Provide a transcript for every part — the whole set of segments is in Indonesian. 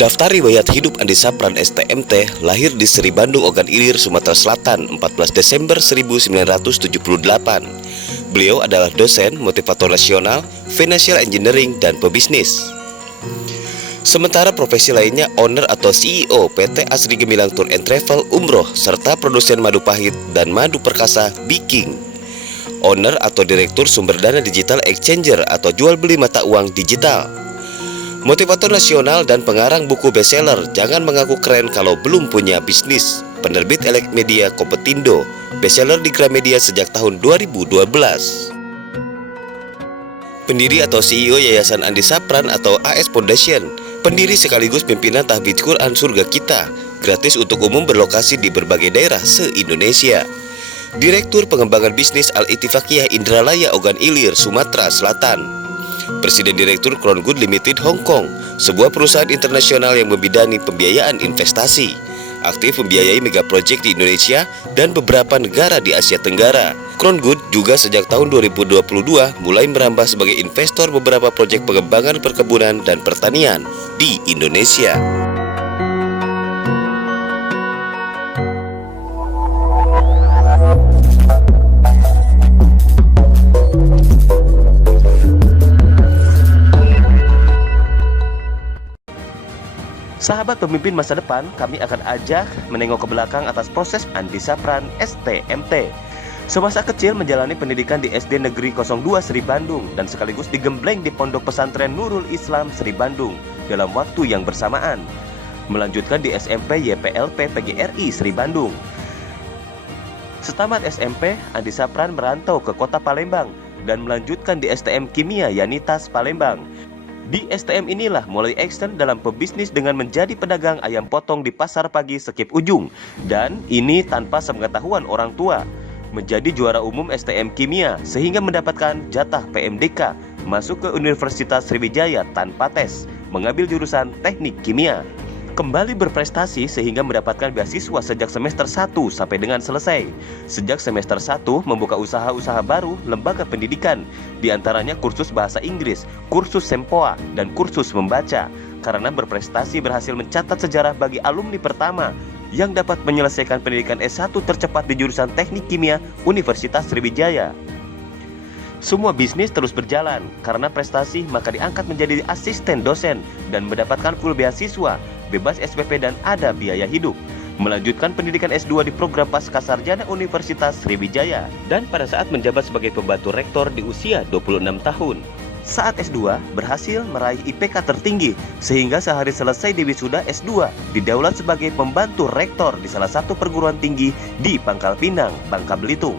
Daftar riwayat hidup Andi Sapran STMT, lahir di Seri Bandung, Ogan Ilir, Sumatera Selatan, 14 Desember 1978. Beliau adalah dosen, motivator nasional, financial engineering, dan pebisnis. Sementara profesi lainnya owner atau CEO PT Asri Gemilang Tour and Travel Umroh, serta produsen madu pahit dan madu perkasa Biking. Owner atau direktur sumber dana digital exchanger atau jual beli mata uang digital. Motivator nasional dan pengarang buku bestseller Jangan Mengaku Keren Kalau Belum Punya Bisnis, penerbit Elek Media Kompetindo, bestseller di Gramedia sejak tahun 2012. Pendiri atau CEO Yayasan Andi Sapran atau AS Foundation, pendiri sekaligus pimpinan Tahfidz Quran Surga Kita, gratis untuk umum, berlokasi di berbagai daerah se-Indonesia. Direktur Pengembangan Bisnis Al-Ittifaqiyah Indralaya Ogan Ilir, Sumatera Selatan. Presiden Direktur Crown Good Limited Hong Kong, sebuah perusahaan internasional yang membidani pembiayaan investasi. Aktif membiayai mega project di Indonesia dan beberapa negara di Asia Tenggara. Crown Good juga sejak tahun 2022 mulai merambah sebagai investor beberapa proyek pengembangan perkebunan dan pertanian di Indonesia. Sahabat pemimpin masa depan, kami akan ajak menengok ke belakang atas proses Andi Sapran STMT. Semasa kecil menjalani pendidikan di SD Negeri 02 Seri Bandung dan sekaligus digembleng di Pondok Pesantren Nurul Islam Seri Bandung dalam waktu yang bersamaan. Melanjutkan di SMP YPLP PGRI Seri Bandung. Setamat SMP, Andi Sapran merantau ke kota Palembang dan melanjutkan di STM Kimia Yanitas Palembang. Di STM inilah mulai action dalam pebisnis dengan menjadi pedagang ayam potong di pasar pagi Sekip Ujung, dan ini tanpa sepengetahuan orang tua. Menjadi juara umum STM Kimia sehingga mendapatkan jatah PMDK masuk ke Universitas Sriwijaya tanpa tes, mengambil jurusan Teknik Kimia. Kembali berprestasi sehingga mendapatkan beasiswa sejak semester 1 sampai dengan selesai. Sejak semester 1 membuka usaha-usaha baru lembaga pendidikan, diantaranya kursus bahasa Inggris, kursus Sempoa, dan kursus membaca. Karena berprestasi berhasil mencatat sejarah bagi alumni pertama yang dapat menyelesaikan pendidikan S1 tercepat di jurusan Teknik Kimia Universitas Sriwijaya. Semua bisnis terus berjalan. Karena prestasi maka diangkat menjadi asisten dosen dan mendapatkan full beasiswa, bebas SPP, dan ada biaya hidup. Melanjutkan pendidikan S2 di program Pascasarjana Universitas Sriwijaya dan pada saat menjabat sebagai pembantu rektor di usia 26 tahun. Saat S2 berhasil meraih IPK tertinggi sehingga sehari selesai di wisuda S2 didaulat sebagai pembantu rektor di salah satu perguruan tinggi di Pangkal Pinang, Bangka Belitung.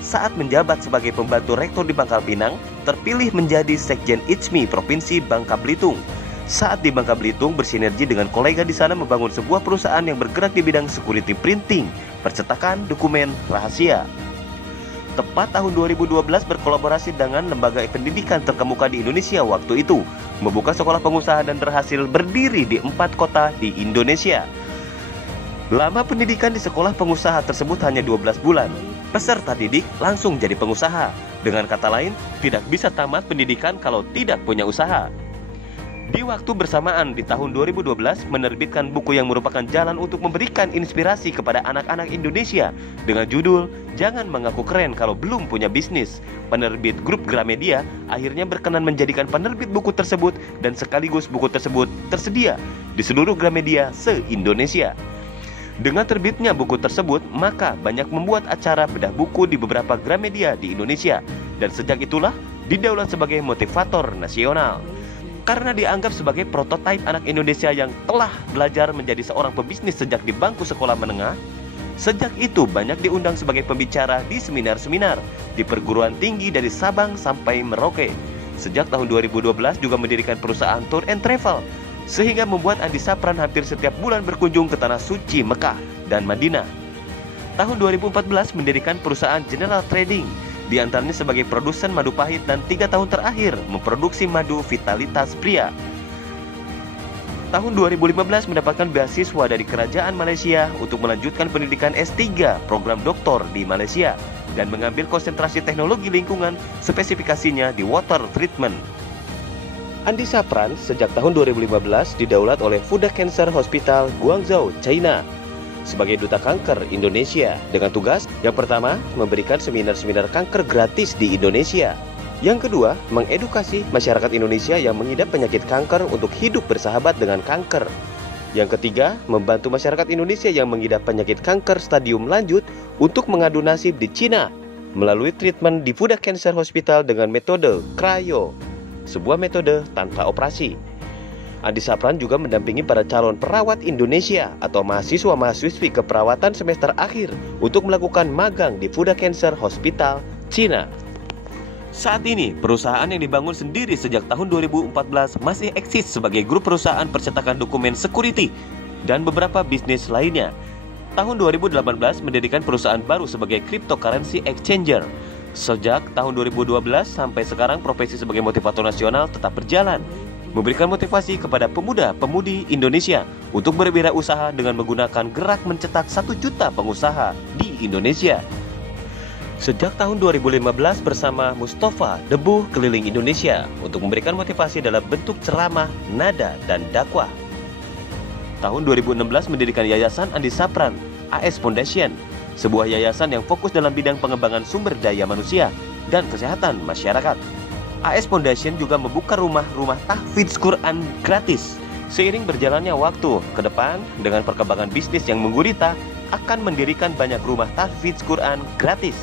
Saat menjabat sebagai pembantu rektor di Pangkal Pinang, terpilih menjadi Sekjen ITSMI Provinsi Bangka Belitung. Saat di Bangka Belitung bersinergi dengan kolega di sana membangun sebuah perusahaan yang bergerak di bidang security printing, percetakan dokumen rahasia. Tepat tahun 2012 berkolaborasi dengan lembaga pendidikan terkemuka di Indonesia waktu itu, membuka sekolah pengusaha dan berhasil berdiri di 4 kota di Indonesia. Lama pendidikan di sekolah pengusaha tersebut hanya 12 bulan. Peserta didik langsung jadi pengusaha. Dengan kata lain, tidak bisa tamat pendidikan kalau tidak punya usaha. Di waktu bersamaan di tahun 2012 menerbitkan buku yang merupakan jalan untuk memberikan inspirasi kepada anak-anak Indonesia dengan judul Jangan Mengaku Keren Kalau Belum Punya Bisnis. Penerbit grup Gramedia akhirnya berkenan menjadikan penerbit buku tersebut dan sekaligus buku tersebut tersedia di seluruh Gramedia se-Indonesia. Dengan terbitnya buku tersebut, maka banyak membuat acara bedah buku di beberapa Gramedia di Indonesia dan sejak itulah didaulat sebagai motivator nasional. Karena dianggap sebagai prototipe anak Indonesia yang telah belajar menjadi seorang pebisnis sejak di bangku sekolah menengah, sejak itu banyak diundang sebagai pembicara di seminar-seminar di perguruan tinggi dari Sabang sampai Merauke. Sejak tahun 2012 juga mendirikan perusahaan Tour and Travel, sehingga membuat Andi Sapran hampir setiap bulan berkunjung ke Tanah Suci Mekah dan Madinah. Tahun 2014 mendirikan perusahaan General Trading, diantaranya sebagai produsen madu pahit dan 3 tahun terakhir memproduksi madu Vitalitas Pria. Tahun 2015 mendapatkan beasiswa dari Kerajaan Malaysia untuk melanjutkan pendidikan S3 program doktor di Malaysia dan mengambil konsentrasi teknologi lingkungan, spesifikasinya di water treatment. Andi Sapran sejak tahun 2015 didaulat oleh Fuda Cancer Hospital Guangzhou, China sebagai Duta Kanker Indonesia dengan tugas yang pertama memberikan seminar-seminar kanker gratis di Indonesia. Yang kedua, mengedukasi masyarakat Indonesia yang mengidap penyakit kanker untuk hidup bersahabat dengan kanker. Yang ketiga, membantu masyarakat Indonesia yang mengidap penyakit kanker stadium lanjut untuk mengadu nasib di Cina melalui treatment di Fuda Cancer Hospital dengan metode cryo, sebuah metode tanpa operasi. Andi Sapran juga mendampingi para calon perawat Indonesia atau mahasiswa-mahasiswi keperawatan semester akhir untuk melakukan magang di Fuda Cancer Hospital, Cina. Saat ini, perusahaan yang dibangun sendiri sejak tahun 2014 masih eksis sebagai grup perusahaan percetakan dokumen security dan beberapa bisnis lainnya. Tahun 2018 mendirikan perusahaan baru sebagai cryptocurrency exchanger. Sejak tahun 2012 sampai sekarang profesi sebagai motivator nasional tetap berjalan, memberikan motivasi kepada pemuda-pemudi Indonesia untuk berwirausaha dengan menggunakan gerak mencetak 1 juta pengusaha di Indonesia. Sejak tahun 2015 bersama Mustafa Debu keliling Indonesia untuk memberikan motivasi dalam bentuk ceramah, nada, dan dakwah. Tahun 2016 mendirikan Yayasan Andi Sapran AS Foundation, sebuah yayasan yang fokus dalam bidang pengembangan sumber daya manusia dan kesehatan masyarakat. AS Foundation juga membuka rumah-rumah tahfidz Quran gratis. Seiring berjalannya waktu ke depan, dengan perkembangan bisnis yang menggurita, akan mendirikan banyak rumah tahfidz Quran gratis.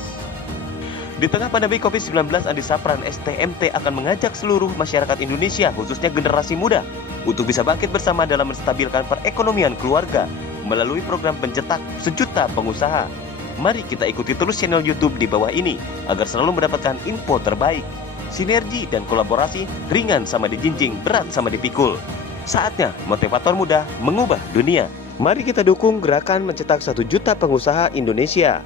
Di tengah pandemi COVID-19, Andi Sapran STMT akan mengajak seluruh masyarakat Indonesia, khususnya generasi muda, untuk bisa bangkit bersama dalam menstabilkan perekonomian keluarga melalui program pencetak 1 juta pengusaha. Mari kita ikuti terus channel YouTube di bawah ini agar selalu mendapatkan info terbaik. Sinergi dan kolaborasi, ringan sama dijinjing, berat sama dipikul. Saatnya motivator muda mengubah dunia. Mari kita dukung gerakan mencetak 1 juta pengusaha Indonesia.